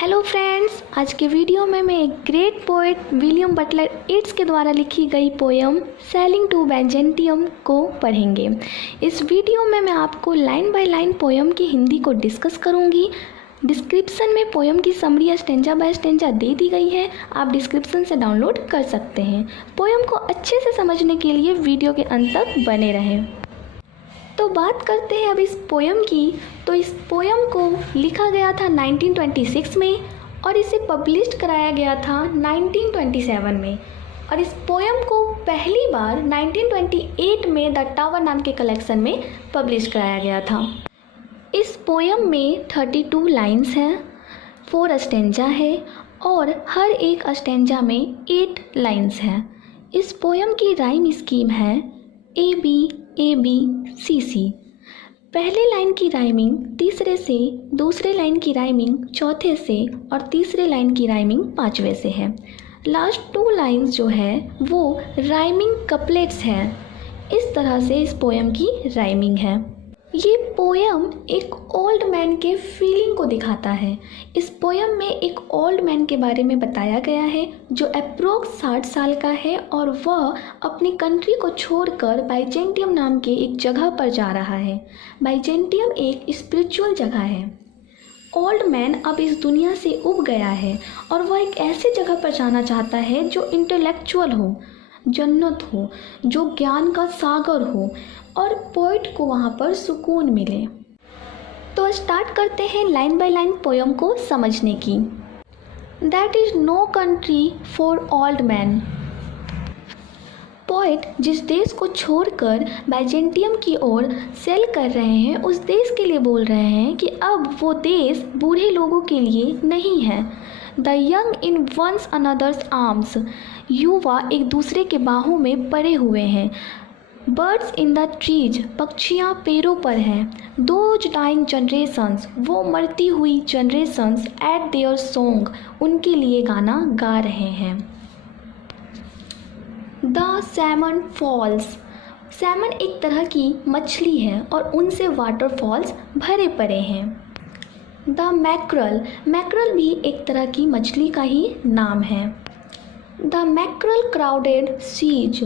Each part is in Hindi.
हेलो फ्रेंड्स, आज के वीडियो में मैं एक great poet William Butler Yeats के द्वारा लिखी गई पोयम सेलिंग टू बैजेंटियम को पढ़ेंगे। इस वीडियो में मैं आपको लाइन बाय लाइन पोयम की हिंदी को डिस्कस करूंगी। डिस्क्रिप्शन में पोयम की समरी स्टेंजा बाय स्टेंजा दे दी गई है, आप डिस्क्रिप्शन से डाउनलोड कर सकते हैं। पोयम को अच्छे से समझने के लिए वीडियो के अंत तक बने रहें। तो बात करते हैं अब इस पोयम की। तो इस पोयम को लिखा गया था 1926 में और इसे पब्लिश कराया गया था 1927 में। और इस पोयम को पहली बार 1928 में द टावर नाम के कलेक्शन में पब्लिश कराया गया था। इस पोयम में 32 लाइन्स हैं, 4 स्टेंजा है और हर एक स्टेंजा में 8 लाइन्स हैं। इस पोयम की राइम स्कीम है ABABCC। पहले लाइन की राइमिंग तीसरे से, दूसरे लाइन की राइमिंग चौथे से और तीसरे लाइन की राइमिंग पांचवे से है। लास्ट 2 लाइन्स जो है वो राइमिंग कपलेट्स हैं। इस तरह से इस पोयम की राइमिंग है। ये पोयम एक ओल्ड मैन के फीलिंग को दिखाता है। इस पोयम में एक ओल्ड मैन के बारे में बताया गया है जो अप्रोक्स 60 साल का है और वह अपनी कंट्री को छोड़कर बाइजेंटियम नाम के एक जगह पर जा रहा है। बाइजेंटियम एक स्पिरिचुअल जगह है। ओल्ड मैन अब इस दुनिया से उब गया है और वह एक ऐसे जगह पर जाना चाहता है जो इंटेलेक्चुअल हो, जन्नत हो, जो ज्ञान का सागर हो और पोइट को वहाँ पर सुकून मिले। तो स्टार्ट करते हैं लाइन बाय लाइन पोयम को समझने की। That is no country for old man. Poet जिस देश को छोड़कर बाइजेंटियम की ओर सेल कर रहे हैं उस देश के लिए बोल रहे हैं कि अब वो देश बूढ़े लोगों के लिए नहीं है। The young in one's another's arms. युवा एक दूसरे के बाहों में पड़े हुए हैं। Birds in the trees. पक्षियाँ पेड़ों पर हैं। Those dying generations. वो मरती हुई जनरेशंस एट देयर सॉन्ग। उनके लिए गाना गा रहे हैं। The Simon false. सैमन एक तरह की मछली है और उनसे वाटरफॉल्स भरे पड़े हैं। The mackerel. मैक्रल भी एक तरह की मछली का ही नाम है। The mackerel crowded seas.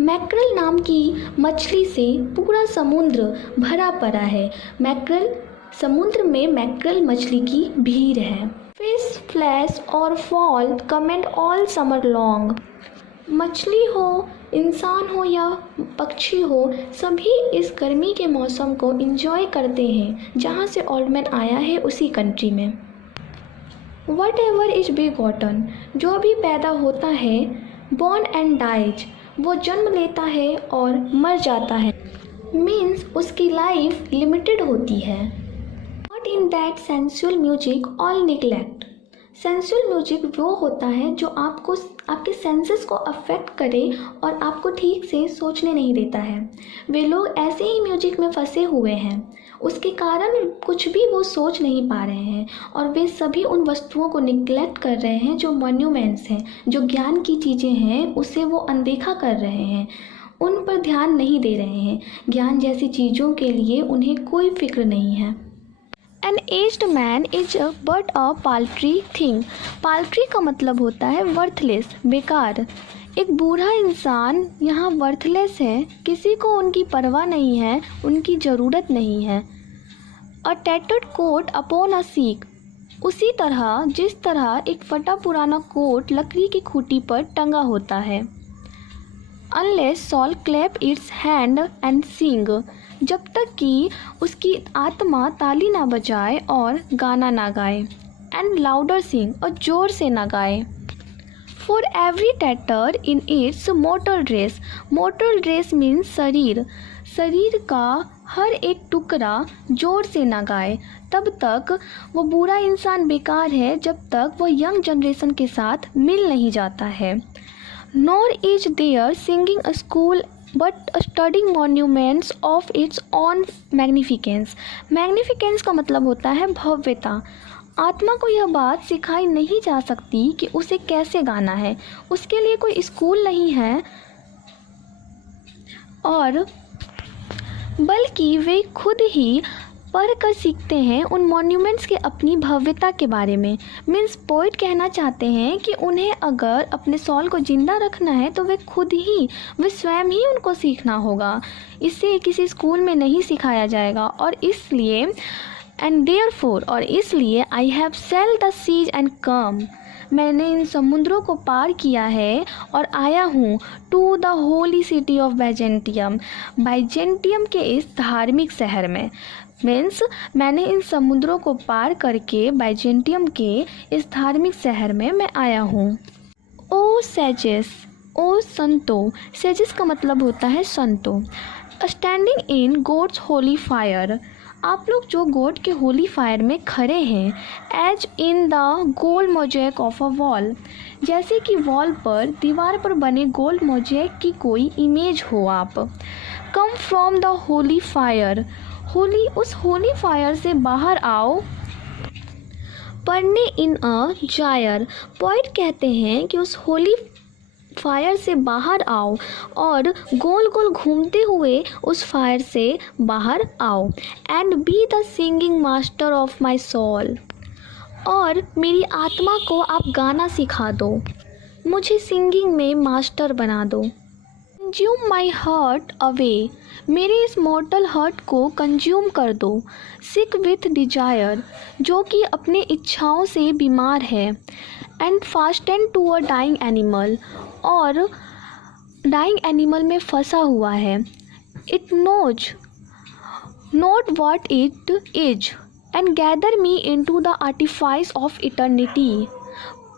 Mackerel नाम की मछली से पूरा समुद्र भरा पड़ा है। मैक्रल समुद्र में मैक्रल मछली की भीड़ है। फिश, फ्लैश और fall comment all summer long. मछली हो, इंसान हो या पक्षी हो, सभी इस गर्मी के मौसम को एंजॉय करते हैं जहाँ से ओल्ड मैन आया है उसी कंट्री में। Whatever is begotten. जो भी पैदा होता है, बॉर्न एंड डाइज, वो जन्म लेता है और मर जाता है। मीन्स उसकी लाइफ लिमिटेड होती है। Not in that sensual music all neglect. Sensual music वो होता है जो आपको आपके सेंसेस को अफेक्ट करे और आपको ठीक से सोचने नहीं देता है। वे लोग ऐसे ही म्यूजिक में फंसे हुए हैं, उसके कारण कुछ भी वो सोच नहीं पा रहे हैं और वे सभी उन वस्तुओं को निगलेक्ट कर रहे हैं जो मॉन्यूमेंट्स हैं, जो ज्ञान की चीज़ें हैं, उसे वो अनदेखा कर रहे हैं, उन पर ध्यान नहीं दे रहे हैं। ज्ञान जैसी चीज़ों के लिए उन्हें कोई फिक्र नहीं है। An aged man is but a paltry thing। पाल्ट्री का मतलब होता है वर्थलेस, बेकार। एक बूढ़ा इंसान यहाँ वर्थलेस है, किसी को उनकी परवाह नहीं है, उनकी ज़रूरत नहीं है। A tattered coat upon a seek। उसी तरह जिस तरह एक फटा पुराना कोट लकड़ी की खूंटी पर टंगा होता है। Unless soul clap its hand and sing। जब तक कि उसकी आत्मा ताली ना बजाए और गाना ना गाए। एंड लाउडर सिंग, और ज़ोर से ना गाए। For every tatter in its mortal dress. Mortal dress means शरीर। शरीर का हर एक टुकड़ा ज़ोर से ना गाए। तब तक वो बूढ़ा इंसान बेकार है जब तक वो यंग जनरेशन के साथ मिल नहीं जाता है। Nor is there singing a school but studying monuments of its own magnificence. Magnificence का मतलब होता है भव्यता। आत्मा को यह बात सिखाई नहीं जा सकती कि उसे कैसे गाना है, उसके लिए कोई स्कूल नहीं है और बल्कि वे खुद ही पढ़ कर सीखते हैं उन मॉन्यूमेंट्स के अपनी भव्यता के बारे में। मीन्स पोइट कहना चाहते हैं कि उन्हें अगर अपने सॉल को ज़िंदा रखना है तो वे स्वयं ही उनको सीखना होगा। इसे किसी स्कूल में नहीं सिखाया जाएगा। और इसलिए I have sailed the seas and come, मैंने इन समुद्रों को पार किया है और आया हूँ to the holy city of Byzantium के इस धार्मिक शहर में। मीन्स मैंने इन समुद्रों को पार करके बाइजेंटियम के इस धार्मिक शहर में मैं आया हूँ। ओ सेजेस, ओ संतो, सेजेस का मतलब होता है संतो। Standing in God's holy fire, आप लोग जो गॉड के होली फायर में खड़े हैं। As in the gold mosaic of a wall, जैसे कि वॉल पर, दीवार पर बने गोल्ड मोज़ेक की कोई इमेज हो आप। Come from the Holi fire, उस होली फायर से बाहर आओ। पढ़ने इन अ जायर, पोइट कहते हैं कि उस होली फायर से बाहर आओ और गोल गोल घूमते हुए उस फायर से बाहर आओ। And be the singing master of my soul, और मेरी आत्मा को आप गाना सिखा दो, मुझे सिंगिंग में मास्टर बना दो। कंज्यूम माई हार्ट अवे, मेरे इस मॉर्टल हार्ट को कंज्यूम कर दो। सिक विथ डिजायर, जो कि अपने इच्छाओं से बीमार है। And fasten to a dying animal, और डाइंग एनिमल में फंसा हुआ है। It knows not what it is and gather me into the artifice of eternity,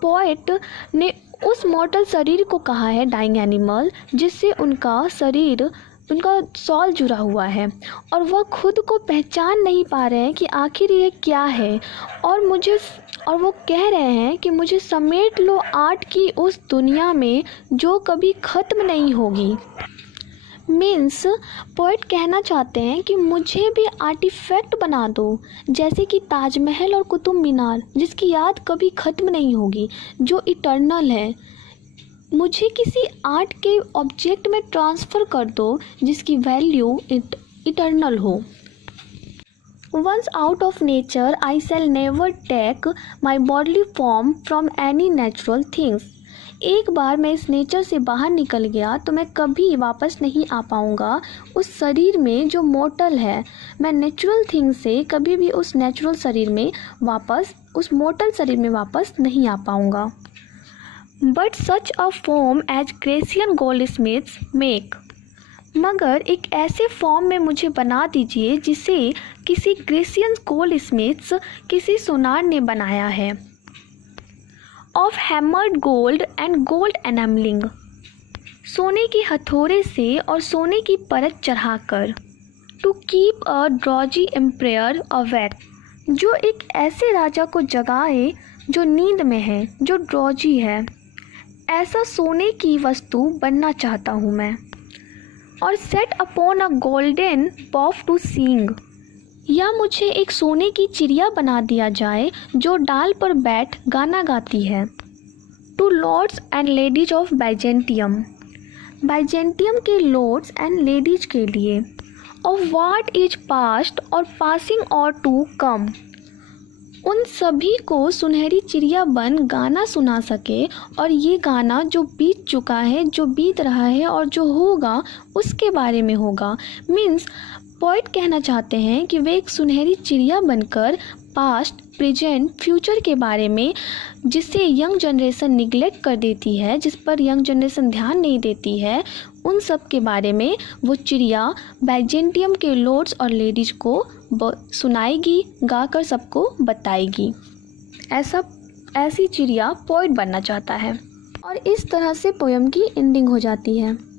poet ने उस मॉर्टल शरीर को कहा है डाइंग एनिमल, जिससे उनका सॉल जुड़ा हुआ है और वह खुद को पहचान नहीं पा रहे हैं कि आखिर ये क्या है। और वो कह रहे हैं कि मुझे समेट लो आर्ट की उस दुनिया में जो कभी ख़त्म नहीं होगी। मीन्स पोएट कहना चाहते हैं कि मुझे भी आर्टिफैक्ट बना दो, जैसे कि ताजमहल और कुतुब मीनार, जिसकी याद कभी ख़त्म नहीं होगी, जो इटर्नल है। मुझे किसी आर्ट के ऑब्जेक्ट में ट्रांसफ़र कर दो जिसकी वैल्यू इटर्नल हो। Once out of nature, I shall never take my bodily form from any natural things. एक बार मैं इस नेचर से बाहर निकल गया तो मैं कभी वापस नहीं आ पाऊँगा उस शरीर में जो मॉर्टल है। मैं नेचुरल थिंग से कभी भी उस नेचुरल शरीर में वापस, उस मॉर्टल शरीर में वापस नहीं आ पाऊँगा। But such a form as Grecian goldsmiths make, मगर एक ऐसे फॉर्म में मुझे बना दीजिए जिसे किसी ग्रेसियन गोल्डस्मिथ्स, किसी सोनार ने बनाया है। Of hammered gold and gold enamelling, सोने की हथौड़े से और सोने की परत चढ़ाकर। To keep a drowsy emperor awake, जो एक ऐसे राजा को जगाए जो नींद में है, जो ड्रॉजी है। ऐसा सोने की वस्तु बनना चाहता हूँ मैं। और set upon a golden bough to sing, या मुझे एक सोने की चिड़िया बना दिया जाए जो डाल पर बैठ गाना गाती है। To lords and ladies of Byzantium, Byzantium के लॉर्ड्स एंड लेडीज के लिए। Of what is past or passing or to come, उन सभी को सुनहरी चिड़िया बन गाना सुना सके, और ये गाना जो बीत चुका है, जो बीत रहा है और जो होगा उसके बारे में होगा। मीन्स पोएट कहना चाहते हैं कि वे एक सुनहरी चिड़िया बनकर पास्ट, प्रेजेंट, फ्यूचर के बारे में, जिससे यंग जनरेशन निगलेक्ट कर देती है, जिस पर यंग जनरेशन ध्यान नहीं देती है, उन सब के बारे में वो चिड़िया बाइजेंटियम के लॉर्ड्स और लेडीज़ को सुनाएगी, गाकर सबको बताएगी। ऐसी चिड़िया पोएट बनना चाहता है। और इस तरह से पोयम की एंडिंग हो जाती है।